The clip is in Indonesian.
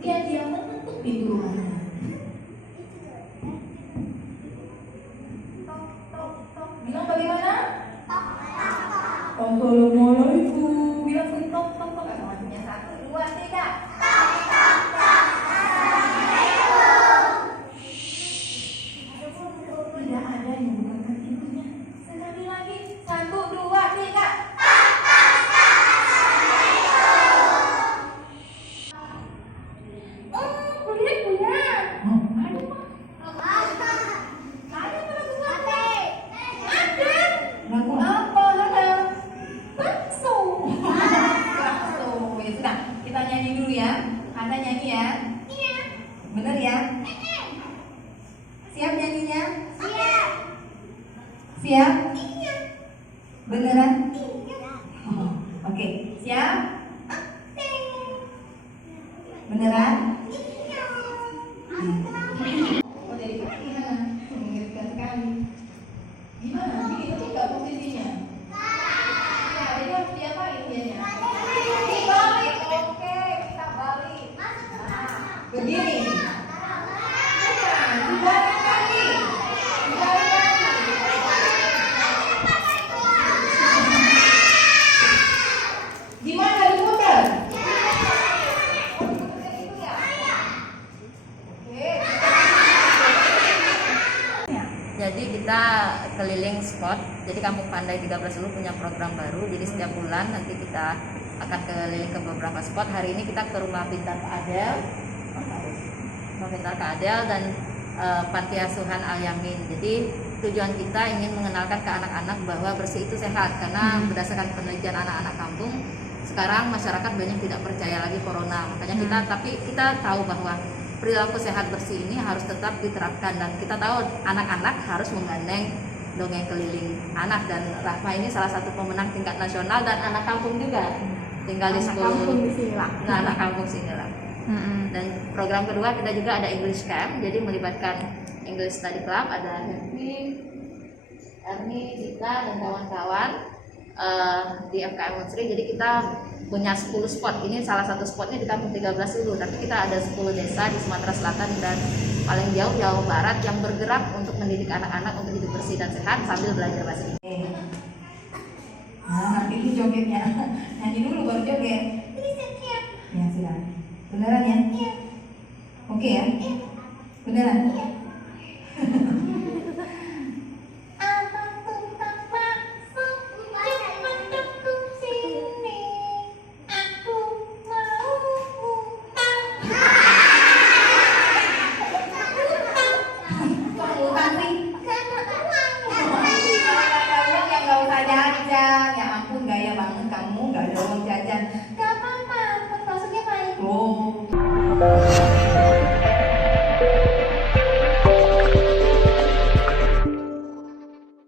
dia mengetuk pintu rumahnya. Tok, tok, tok. Bilang bagaimana? Assalamualaikum. Bilang tok, tok, tok. Semuanya 1, 2, 3. Tidak ada yang membukakan pintunya. Sekali lagi. 1, 2, 3. Lagu apa? Hana? Bakso. Bakso. Ya sudah, kita nyanyi dulu ya. Hana nyanyi ya. Iya. Bener ya? Siap nyanyinya? Siap. Siap? Iya. Beneran? Iya. Oh, oke, siap? Beneran? Iya. Oh, dari kaki Hana. Mengerikan sekali. Gimana? Gini tuh nggak posisinya? Ya, ini harus diapain dianya? Dibalik. Oke, kita balik. Nah, berdiri. Dibalik lagi. Dibalik lagi. Gimana diputar? Oh, diputar itu ya? Oke. Jadi kita keliling spot. Jadi Kampung Pandai 13 dulu punya program baru. Jadi setiap bulan nanti kita akan keliling ke beberapa spot. Hari ini kita ke rumah pintar Kak Adel, dan Panti Asuhan Al Yamin. Jadi tujuan kita ingin mengenalkan ke anak-anak bahwa bersih itu sehat. Karena berdasarkan penelitian anak-anak kampung, sekarang masyarakat banyak tidak percaya lagi corona. Makanya kita tahu bahwa perilaku sehat bersih ini harus tetap diterapkan, dan kita tahu anak-anak harus menggandeng dongeng keliling anak, dan Rahma ini salah satu pemenang tingkat nasional dan anak kampung juga, tinggal di 10 anak kampung sinilah. Dan program kedua kita juga ada English Camp, jadi melibatkan English Study Club, ada Happy, Ernie, Cita dan kawan-kawan di FKM Unsri. Jadi kita punya 10 spot. Ini salah satu spotnya di Kampung 13 dulu, tapi kita ada 10 desa di Sumatera Selatan dan paling jauh Jawa Barat yang bergerak untuk mendidik anak-anak untuk hidup bersih dan sehat sambil belajar bahasa Inggris. Nah, nanti jogetnya. Nyanyi dulu baru joget. Ya, sudah. Beneran ya? Iya. Oke ya? Iya. Beneran? Iya. Ya ampun, gaya banget kamu, gak ada uang jajan. Gak apa-apa, maksudnya baik loh.